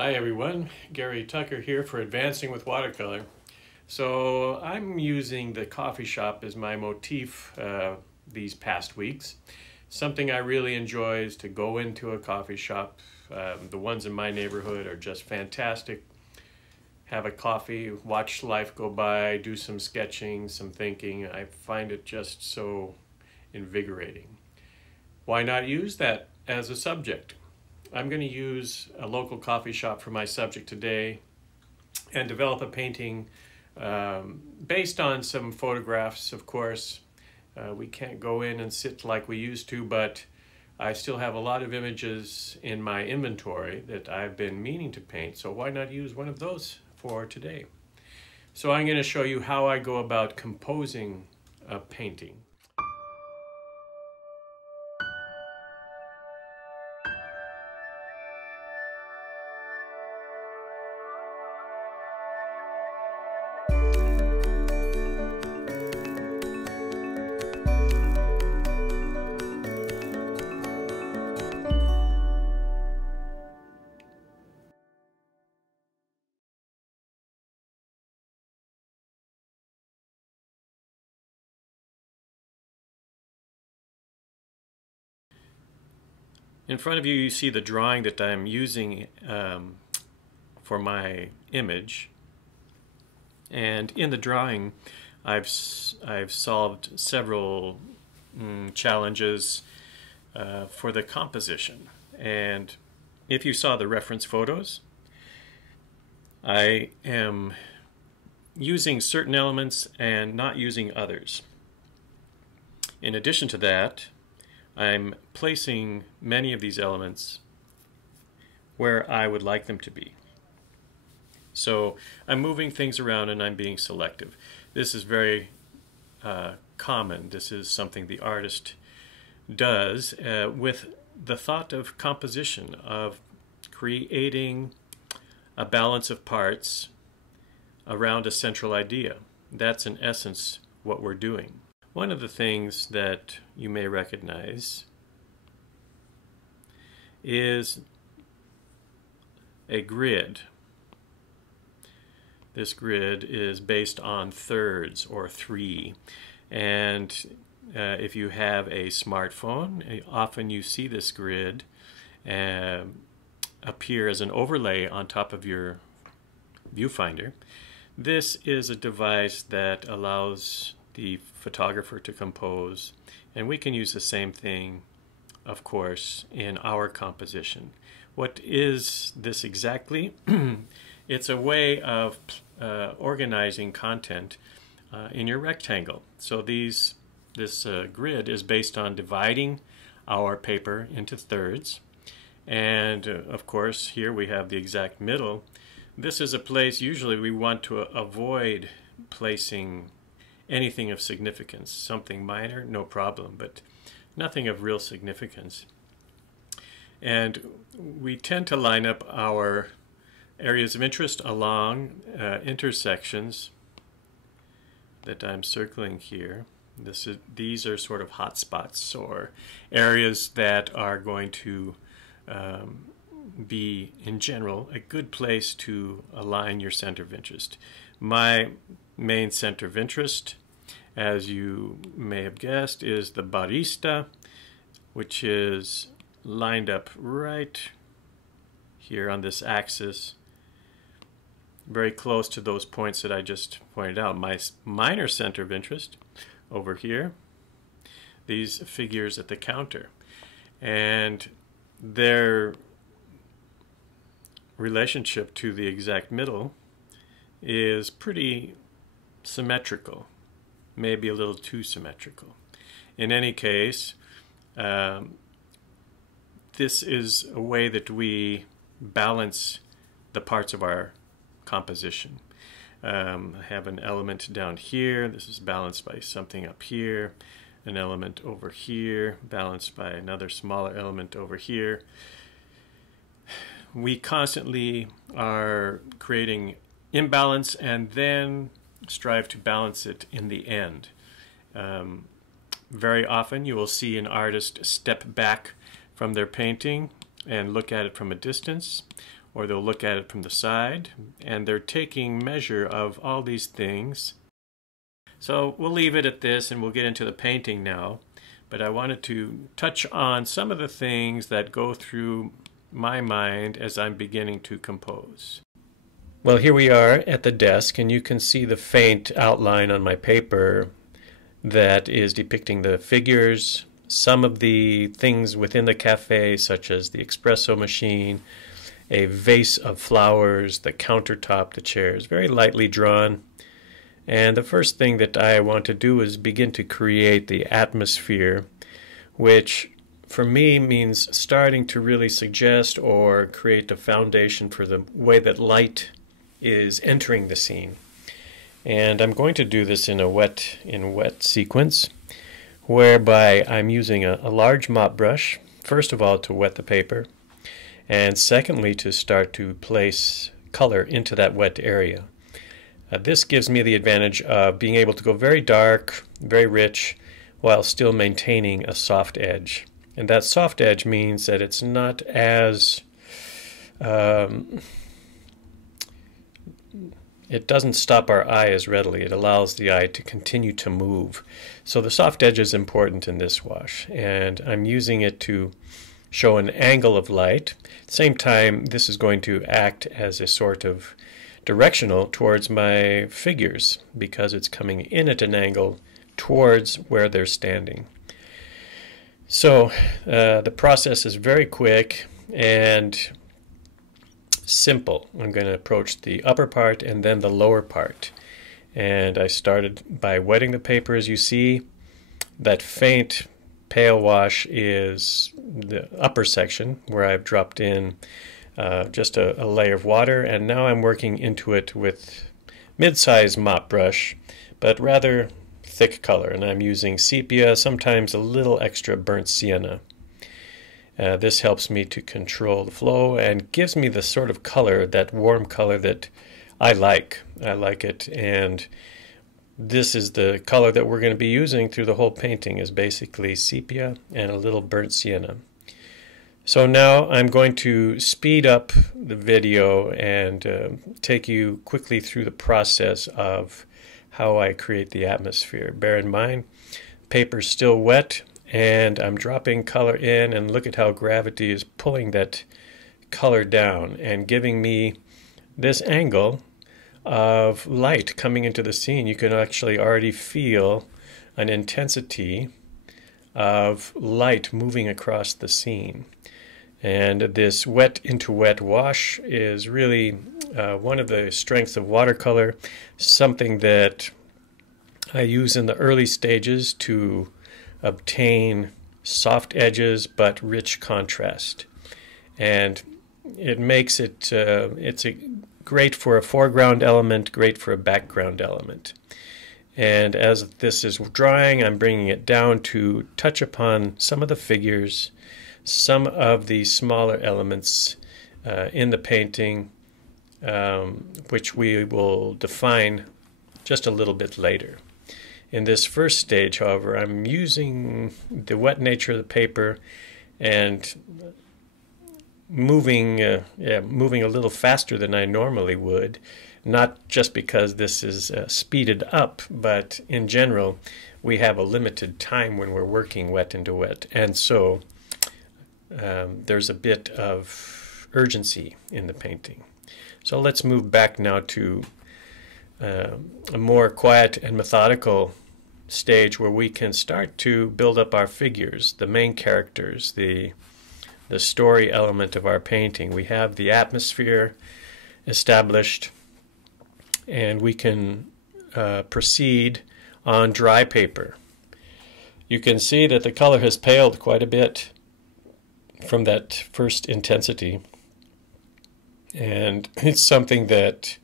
Hi everyone, Gary Tucker here for Advancing with Watercolor. So I'm using the coffee shop as my motif these past weeks. Something I really enjoy is to go into a coffee shop. The ones in my neighborhood are just fantastic. Have a coffee, watch life go by, do some sketching, some thinking. I find it just so invigorating. Why not use that as a subject? I'm going to use a local coffee shop for my subject today and develop a painting based on some photographs, of course. We can't go in and sit like we used to, but I still have a lot of images in my inventory that I've been meaning to paint, so why not use one of those for today? So I'm going to show you how I go about composing a painting. In front of you, you see the drawing that I'm using for my image. And in the drawing, I've solved several challenges for the composition. And if you saw the reference photos, I am using certain elements and not using others. In addition to that, I'm placing many of these elements where I would like them to be. So I'm moving things around and I'm being selective. This is very common. This is something the artist does with the thought of composition, of creating a balance of parts around a central idea. That's in essence what we're doing. One of the things that you may recognize is a grid. This grid is based on thirds or 3, and if you have a smartphone, often you see this grid appear as an overlay on top of your viewfinder. This is a device that allows the photographer to compose, and we can use the same thing, of course, in our composition. What is this exactly? It's a way of organizing content in your rectangle. So this grid is based on dividing our paper into thirds, and of course here we have the exact middle. This is a place usually we want to avoid placing anything of significance. Something minor, no problem, but nothing of real significance. And we tend to line up our areas of interest along intersections that I'm circling here. These are sort of hot spots or areas that are going to be, in general, a good place to align your center of interest. My main center of interest, as you may have guessed, is the barista, which is lined up right here on this axis, very close to those points that I just pointed out. My minor center of interest over here, these figures at the counter, and their relationship to the exact middle is pretty symmetrical, maybe a little too symmetrical. In any case, this is a way that we balance the parts of our composition. I have an element down here. This is balanced by something up here. An element over here, balanced by another smaller element over here. We constantly are creating imbalance and then strive to balance it in the end. Very often you will see an artist step back from their painting and look at it from a distance, or they'll look at it from the side, and they're taking measure of all these things. So we'll leave it at this and we'll get into the painting now. But I wanted to touch on some of the things that go through my mind as I'm beginning to compose. Well, here we are at the desk, and you can see the faint outline on my paper that is depicting the figures, some of the things within the cafe, such as the espresso machine, a vase of flowers, the countertop, the chairs, very lightly drawn. And the first thing that I want to do is begin to create the atmosphere, which for me means starting to really suggest or create a foundation for the way that light is entering the scene. And I'm going to do this in a wet sequence, whereby I'm using a large mop brush, first of all to wet the paper, and secondly to start to place color into that wet area. This gives me the advantage of being able to go very dark, very rich, while still maintaining a soft edge. And that soft edge means that it's not as it doesn't stop our eye as readily. It allows the eye to continue to move. So the soft edge is important in this wash, and I'm using it to show an angle of light. At the same time, this is going to act as a sort of directional towards my figures because it's coming in at an angle towards where they're standing. So the process is very quick and simple. I'm going to approach the upper part and then the lower part. And I started by wetting the paper. As you see, that faint pale wash is the upper section where I've dropped in just a layer of water, and now I'm working into it with mid-size mop brush, but rather thick color, and I'm using sepia, sometimes a little extra burnt sienna. This helps me to control the flow and gives me the sort of color, that warm color that I like. I like it, and this is the color that we're going to be using through the whole painting, is basically sepia and a little burnt sienna. So now I'm going to speed up the video and take you quickly through the process of how I create the atmosphere. Bear in mind, paper's still wet, and I'm dropping color in, and look at how gravity is pulling that color down and giving me this angle of light coming into the scene. You can actually already feel an intensity of light moving across the scene. And this wet into wet wash is really one of the strengths of watercolor, something that I use in the early stages to obtain soft edges but rich contrast. And it makes it, great for a foreground element, great for a background element. And as this is drying, I'm bringing it down to touch upon some of the figures, some of the smaller elements in the painting, which we will define just a little bit later. In this first stage, however, I'm using the wet nature of the paper and moving a little faster than I normally would, not just because this is speeded up, but in general, we have a limited time when we're working wet into wet, and so there's a bit of urgency in the painting. So let's move back now to a more quiet and methodical stage where we can start to build up our figures, the main characters, the story element of our painting. We have the atmosphere established, and we can proceed on dry paper. You can see that the color has paled quite a bit from that first intensity, and it's something that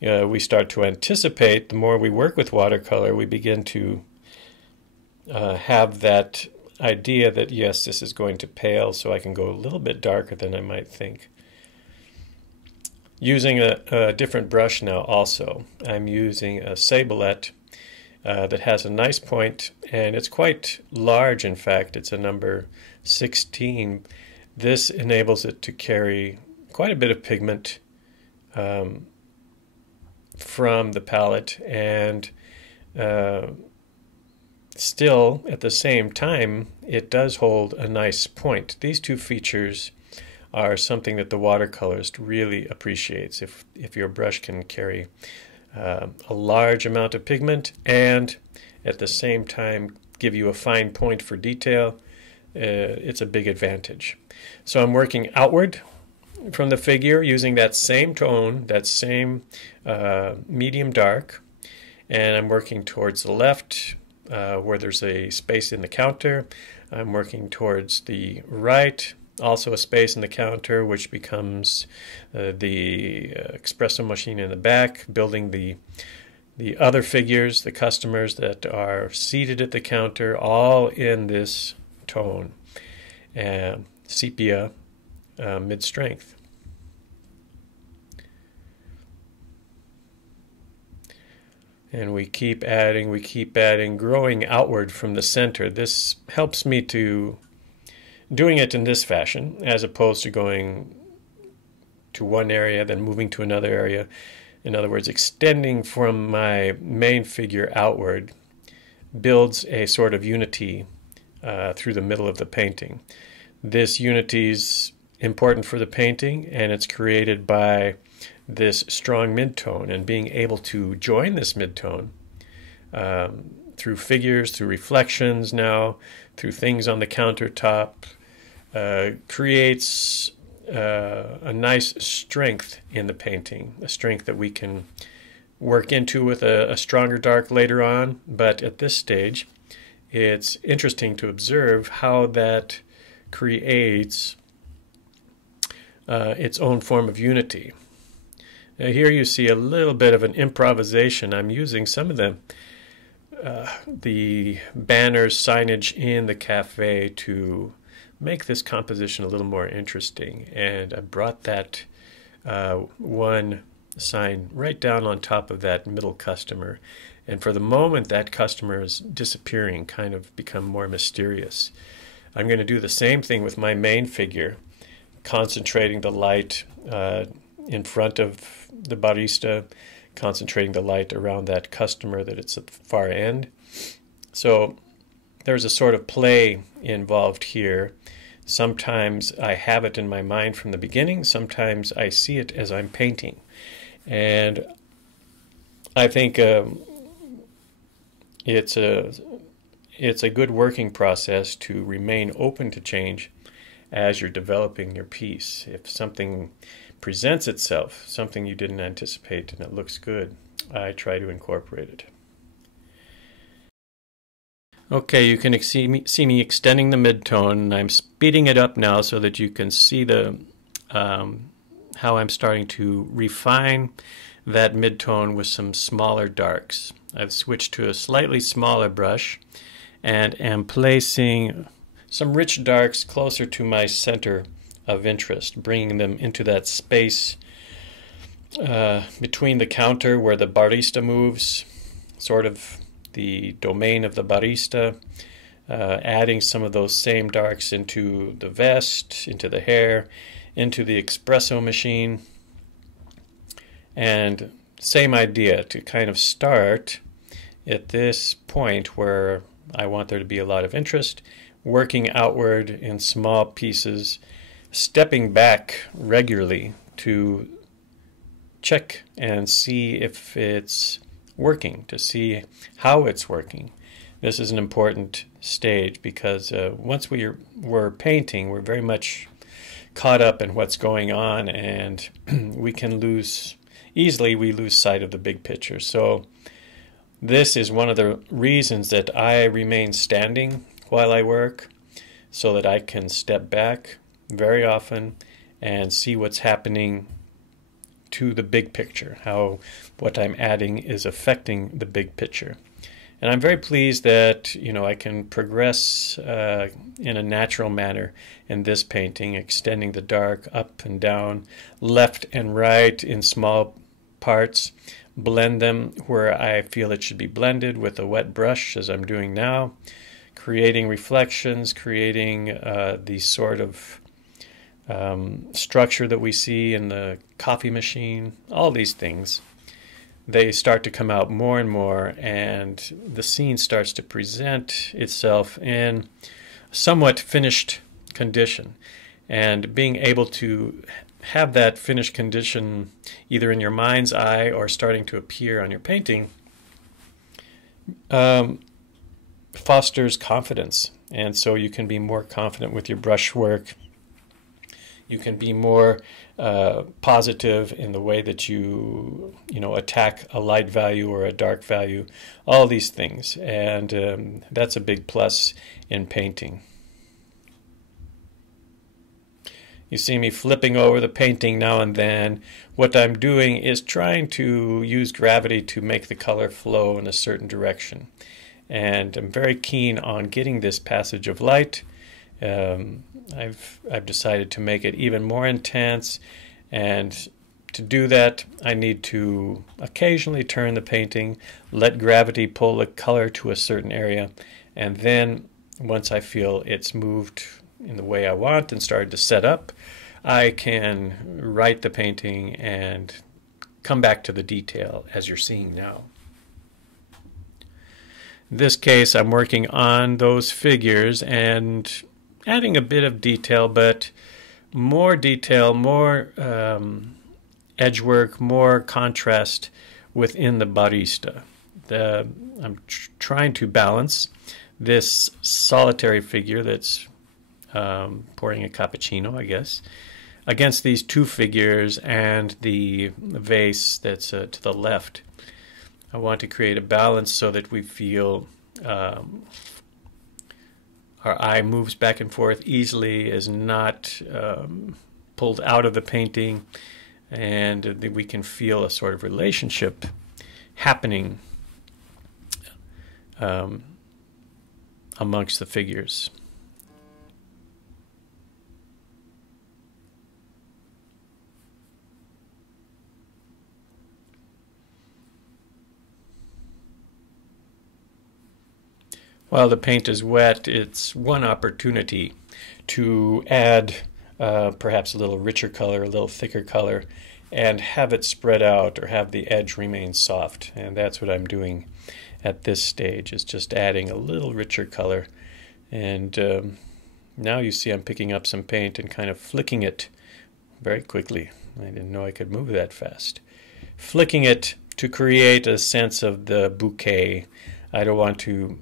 we start to anticipate. The more we work with watercolor, we begin to have that idea that yes, this is going to pale, so I can go a little bit darker than I might think. Using a different brush now also. I'm using a Sablette that has a nice point, and it's quite large. In fact, it's a number 16. This enables it to carry quite a bit of pigment from the palette, and still at the same time it does hold a nice point. These two features are something that the watercolorist really appreciates. If your brush can carry a large amount of pigment and at the same time give you a fine point for detail, it's a big advantage. So I'm working outward from the figure using that same tone, that same medium dark, and I'm working towards the left where there's a space in the counter. I'm working towards the right, also a space in the counter, which becomes the espresso machine in the back, building the other figures, the customers that are seated at the counter, all in this tone, sepia mid-strength. And we keep adding, growing outward from the center. This helps me to doing it in this fashion, as opposed to going to one area, then moving to another area. In other words, extending from my main figure outward builds a sort of unity through the middle of the painting. This unity is important for the painting, and it's created by this strong midtone, and being able to join this midtone through figures, through reflections now, through things on the countertop, creates a nice strength in the painting, a strength that we can work into with a stronger dark later on. But at this stage, it's interesting to observe how that creates its own form of unity. Now here you see a little bit of an improvisation. I'm using some of the banners, signage in the cafe to make this composition a little more interesting. And I brought that one sign right down on top of that middle customer. And for the moment, that customer is disappearing, kind of become more mysterious. I'm going to do the same thing with my main figure, concentrating the light in front of the barista, concentrating the light around that customer that it's at the far end. So there's a sort of play involved here. Sometimes I have it in my mind from the beginning, sometimes I see it as I'm painting. And I think it's a good working process to remain open to change as you're developing your piece. If something presents itself, something you didn't anticipate, and it looks good, I try to incorporate it. Okay, you can see me extending the midtone, and I'm speeding it up now so that you can see the how I'm starting to refine that midtone with some smaller darks. I've switched to a slightly smaller brush and am placing some rich darks closer to my center of interest, bringing them into that space between the counter where the barista moves, sort of the domain of the barista, adding some of those same darks into the vest, into the hair, into the espresso machine. And same idea, to kind of start at this point where I want there to be a lot of interest, working outward in small pieces, stepping back regularly to check and see if it's working, to see how it's working. This is an important stage because once we're painting, we're very much caught up in what's going on, and we can lose sight of the big picture. So this is one of the reasons that I remain standing while I work, so that I can step back very often and see what's happening to the big picture, how what I'm adding is affecting the big picture. And I'm very pleased that I can progress in a natural manner in this painting, extending the dark up and down, left and right in small parts, blend them where I feel it should be blended with a wet brush, as I'm doing now, creating reflections, creating the sort of structure that we see in the coffee machine, all these things, they start to come out more and more, and the scene starts to present itself in somewhat finished condition. And being able to have that finished condition either in your mind's eye or starting to appear on your painting fosters confidence. And so you can be more confident with your brushwork. You can be more positive in the way that you attack a light value or a dark value, all these things. And that's a big plus in painting. You see me flipping over the painting now and then. What I'm doing is trying to use gravity to make the color flow in a certain direction. And I'm very keen on getting this passage of light. I've decided to make it even more intense, and to do that I need to occasionally turn the painting, let gravity pull the color to a certain area, and then once I feel it's moved in the way I want and started to set up, I can write the painting and come back to the detail as you're seeing now. In this case, I'm working on those figures and adding a bit of detail, but more detail, more edge work, more contrast within the barista. I'm trying to balance this solitary figure that's pouring a cappuccino, I guess, against these two figures and the vase that's to the left. I want to create a balance so that we feel our eye moves back and forth easily, is not pulled out of the painting, and that we can feel a sort of relationship happening amongst the figures. While the paint is wet, it's one opportunity to add perhaps a little richer color, a little thicker color, and have it spread out or have the edge remain soft. And that's what I'm doing at this stage, is just adding a little richer color. And now you see I'm picking up some paint and kind of flicking it very quickly. I didn't know I could move that fast. Flicking it to create a sense of the bouquet. I don't want to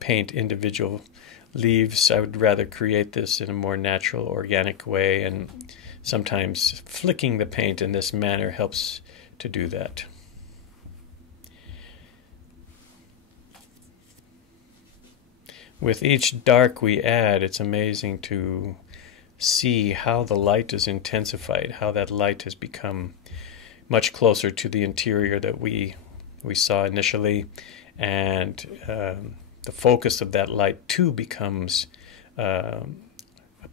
paint individual leaves. I would rather create this in a more natural, organic way, and sometimes flicking the paint in this manner helps to do that. With each dark we add, it's amazing to see how the light is intensified, how that light has become much closer to the interior that we saw initially, and the focus of that light too becomes a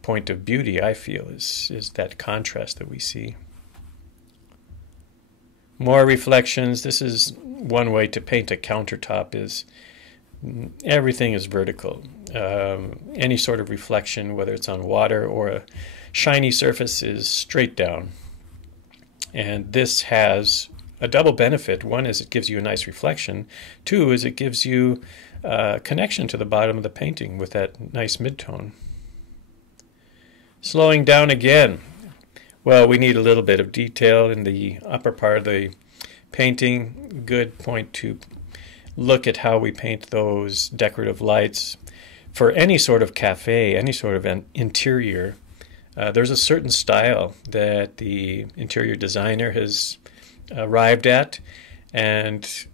point of beauty, I feel, is that contrast that we see. More reflections. This is one way to paint a countertop, is everything is vertical. Any sort of reflection, whether it's on water or a shiny surface, is straight down. And this has a double benefit. One is it gives you a nice reflection. Two is it gives you connection to the bottom of the painting with that nice midtone. Slowing down again. Well, we need a little bit of detail in the upper part of the painting. Good point to look at how we paint those decorative lights. For any sort of cafe, any sort of an interior, there's a certain style that the interior designer has arrived at, and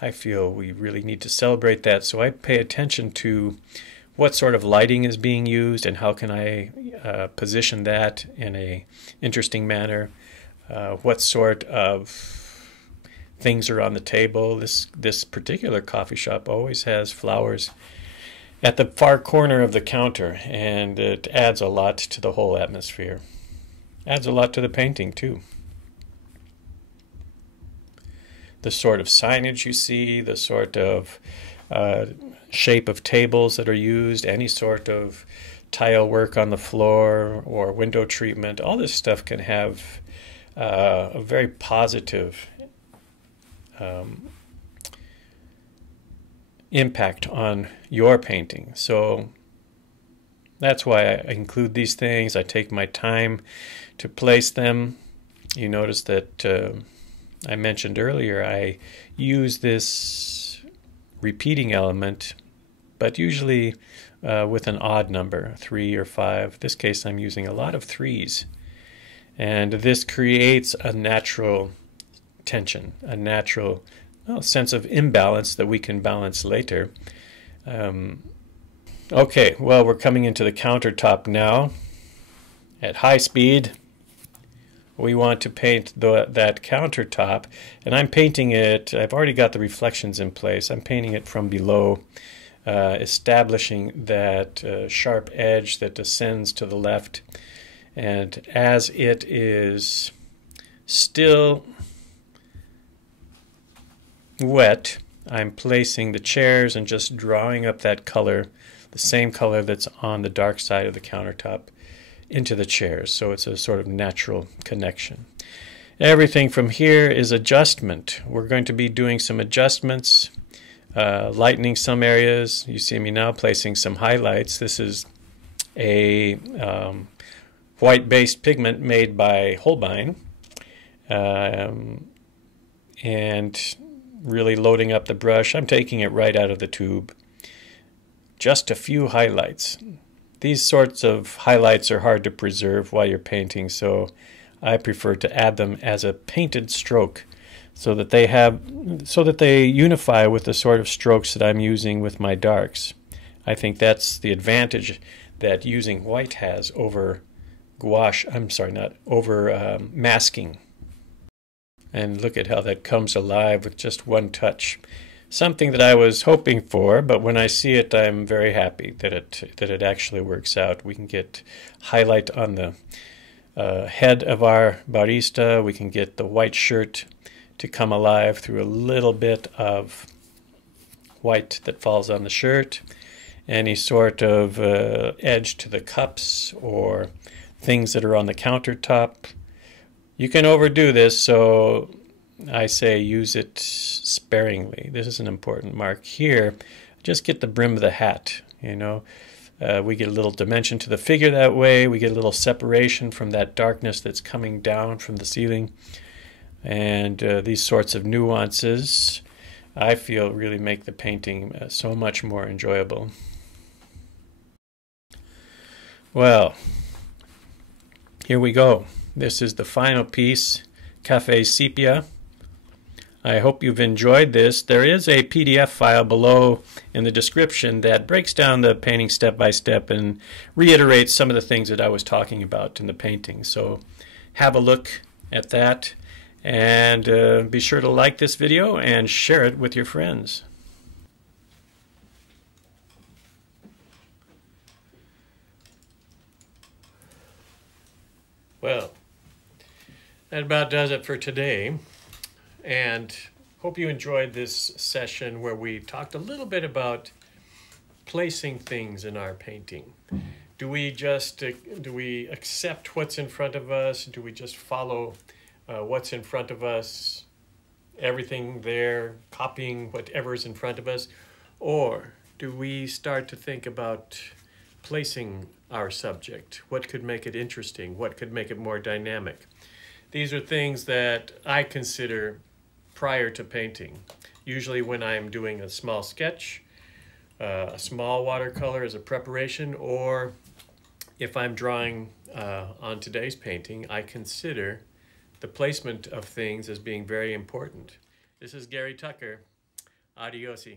I feel we really need to celebrate that. So I pay attention to what sort of lighting is being used and how can I position that in a interesting manner. What sort of things are on the table. This particular coffee shop always has flowers at the far corner of the counter, and it adds a lot to the whole atmosphere. Adds a lot to the painting too. The sort of signage you see, the sort of shape of tables that are used, any sort of tile work on the floor or window treatment. All this stuff can have a very positive impact on your painting. So that's why I include these things. I take my time to place them. You notice that I mentioned earlier I use this repeating element, but usually with an odd number, 3 or 5. In this case I'm using a lot of 3s. And this creates a natural tension, a natural sense of imbalance that we can balance later. Okay, well, we're coming into the countertop now at high speed. We want to paint that countertop, and I'm painting it, I've already got the reflections in place. I'm painting it from below, establishing that sharp edge that descends to the left. And as it is still wet, I'm placing the chairs and just drawing up that color, the same color that's on the dark side of the countertop, into the chairs. So it's a sort of natural connection. Everything from here is adjustment. We're going to be doing some adjustments, lightening some areas. You see me now placing some highlights. This is a white-based pigment made by Holbein, and really loading up the brush. I'm taking it right out of the tube. Just a few highlights. These sorts of highlights are hard to preserve while you're painting, so I prefer to add them as a painted stroke so that they unify with the sort of strokes that I'm using with my darks. I think that's the advantage that using white has over gouache, masking. And look at how that comes alive with just one touch. Something that I was hoping for, but when I see it, I'm very happy that it actually works out. We can get highlight on the head of our barista. We can get the white shirt to come alive through a little bit of white that falls on the shirt. Any sort of edge to the cups or things that are on the countertop. You can overdo this, so I say use it sparingly. This is an important mark here. Just get the brim of the hat, you know. We get a little dimension to the figure that way. We get a little separation from that darkness that's coming down from the ceiling. And these sorts of nuances, I feel, really make the painting so much more enjoyable. Well, here we go. This is the final piece, Cafe Sepia. I hope you've enjoyed this. There is a PDF file below in the description that breaks down the painting step by step and reiterates some of the things that I was talking about in the painting. So have a look at that, and be sure to like this video and share it with your friends. Well, that about does it for today, and hope you enjoyed this session where we talked a little bit about placing things in our painting. Do we accept what's in front of us? Do we just follow what's in front of us, everything there, copying whatever's in front of us? Or do we start to think about placing our subject? What could make it interesting? What could make it more dynamic? These are things that I consider prior to painting. Usually when I'm doing a small sketch, a small watercolor as a preparation, or if I'm drawing on today's painting, I consider the placement of things as being very important. This is Gary Tucker. Adiosi.